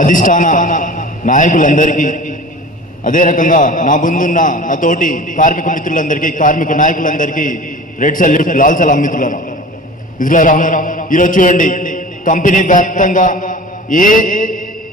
అధిష్టాన నాయకులందరికీ, అదే రకంగా నా ముందున్న నా తోటి కార్మిక మిత్రులందరికీ, కార్మిక నాయకులందరికీ రెడ్ సల్యూట్, లాల్ సలాం మిత్రులారా. ఈరోజు చూడండి, కంపెనీ వ్యాప్తంగా ఏ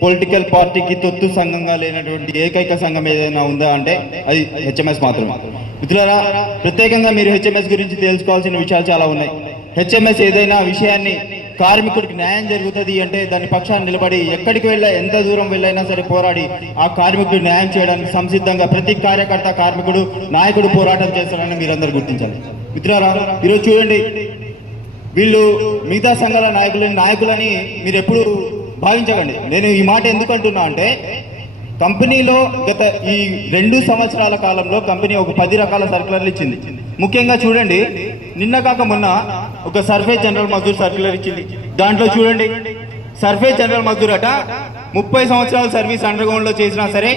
పొలిటికల్ పార్టీకి తొత్తు సంఘంగా లేనటువంటి ఏకైక సంఘం ఏదైనా ఉందా అంటే అది హెచ్ఎంఎస్ మాత్రమే. మిత్రులారా, ప్రత్యేకంగా మీరు హెచ్ఎంఎస్ గురించి తెలుసుకోవాల్సిన విషయాలు చాలా ఉన్నాయి. హెచ్ఎంఎస్ ఏదైనా విషయాన్ని కార్మికుడికి న్యాయం జరుగుతుంది అంటే దాని పక్షాన్ని నిలబడి ఎక్కడికి వెళ్ళా, ఎంత దూరం వెళ్ళైనా సరే పోరాడి ఆ కార్మికుడు న్యాయం చేయడానికి సంసిద్ధంగా ప్రతి కార్యకర్త, కార్మికుడు, నాయకుడు పోరాటం చేస్తారని మీరందరూ గుర్తించాలి. మిత్రులారా, ఈరోజు చూడండి, వీళ్ళు మిగతా సంఘాల నాయకులని మీరు ఎప్పుడు భావించకండి. నేను ఈ మాట ఎందుకు అంటున్నా అంటే, కంపెనీలో గత ఈ 2 సంవత్సరాల కాలంలో కంపెనీ ఒక 10 రకాల సర్క్యులర్లు ఇచ్చింది. ముఖ్యంగా చూడండి, నిన్న కాక మొన్న ఒక సర్ఫేస్ జనరల్ మజ్దూర్ సర్క్యులర్ ఇచ్చింది. దాంట్లో చూడండి, సర్ఫేస్ జనరల్ మజ్దూర్ అట 30 సంవత్సరాల సర్వీస్ అండర్ గ్రౌండ్ లో చేసినా సరే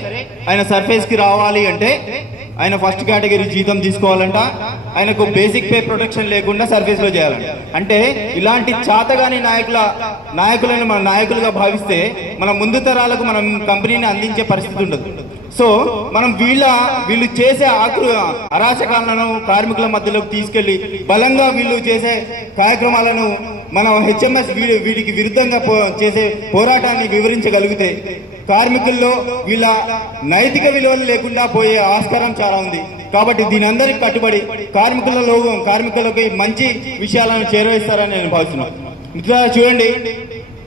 ఆయన సర్ఫేస్ కి రావాలి అంటే ఆయన ఫస్ట్ కేటగిరీ జీతం తీసుకోవాలంట, ఆయనకు బేసిక్ పే ప్రొటెక్షన్ లేకుండా సర్వీస్ లో చేయాలంట. అంటే ఇలాంటి చాతగాని నాయకులను మన నాయకులుగా భావిస్తే మన ముందు తరాలకు మనం కంపెనీని అందించే పరిస్థితి ఉండదు. సో మనం వీళ్ళు చేసే అరాచకాలను కార్మికుల మధ్యలోకి తీసుకెళ్లి బలంగా వీళ్ళు చేసే కార్యక్రమాలను మనం హెచ్ఎంఎస్ వీటికి విరుద్ధంగా చేసే పోరాటాన్ని వివరించగలిగితే కార్మికుల్లో వీళ్ళ నైతిక విలువలు లేకుండా పోయే ఆస్కారం చాలా ఉంది. కాబట్టి దీని అందరికి కట్టుబడి కార్మికులకి మంచి విషయాలను చేరవేస్తారని నేను భావిస్తున్నాను. మిత్రులారా, చూడండి,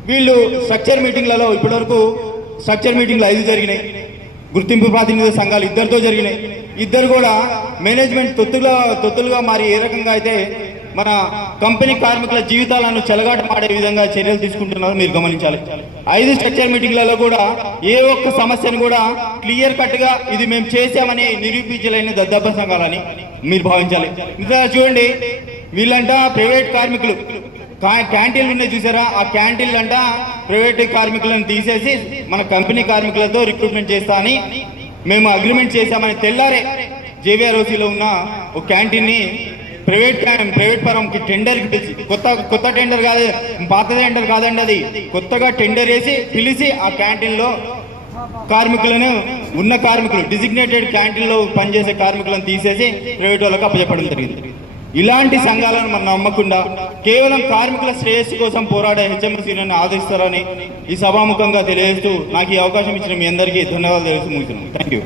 వీళ్ళు స్ట్రక్చర్ మీటింగ్లలో ఇప్పటివరకు స్ట్రక్చర్ మీటింగ్లు 5 జరిగినాయి. గుర్తింపు ప్రాతినిధ్య సంఘాలు 2తో జరిగినాయి. 2 కూడా మేనేజ్మెంట్ తొత్తులుగా మారి ఏ రకంగా అయితే మన కంపెనీ కార్మికుల జీవితాలను చెలగాటమాడే విధంగా చర్యలు తీసుకుంటున్నారో మీరు గమనించాలి. 5 స్ట్రక్చర్ మీటింగ్లలో కూడా ఏ ఒక్క సమస్యను కూడా క్లియర్ కట్ గా ఇది మేము చేసామని నిరూపించలేని దద్దబ్బ సంఘాలని మీరు భావించాలి. ఇంకా చూడండి, వీళ్ళంట ప్రైవేట్ కార్మికులు క్యాంటీన్లు ఉన్నాయి చూసారా, ఆ క్యాంటీన్లు అంట ప్రైవేట్ కార్మికులను తీసేసి మన కంపెనీ కార్మికులతో రిక్రూట్మెంట్ చేస్తా అని మేము అగ్రిమెంట్ చేశామని తెల్లారే జేవీఆర్ఓసీలో ఉన్న ఒక క్యాంటీన్ ని ప్రైవేట్ పరంకి టెండర్ కి పిలిచి, కొత్త టెండర్ కాదు, పాత టెండర్ కాదండి, అది కొత్తగా టెండర్ వేసి పిలిచి ఆ క్యాంటీన్ లో కార్మికులు డిజిగ్నేటెడ్ క్యాంటీన్ లో పనిచేసే కార్మికులను తీసేసి ప్రైవేట్ వాళ్ళకి అప్పచెప్పడం జరిగింది. ఇలాంటి సంఘాలను మనం నమ్మకుండా కేవలం కార్మికుల శ్రేయస్సు కోసం పోరాడే హెచ్ఎంఎస్సీలను ఆదరిస్తారని ఈ సభాముఖంగా తెలియజేస్తూ నాకు ఈ అవకాశం ఇచ్చిన మీ అందరికీ ధన్యవాదాలు తెలుస్తూ ముగిస్తున్నాను. Thank you.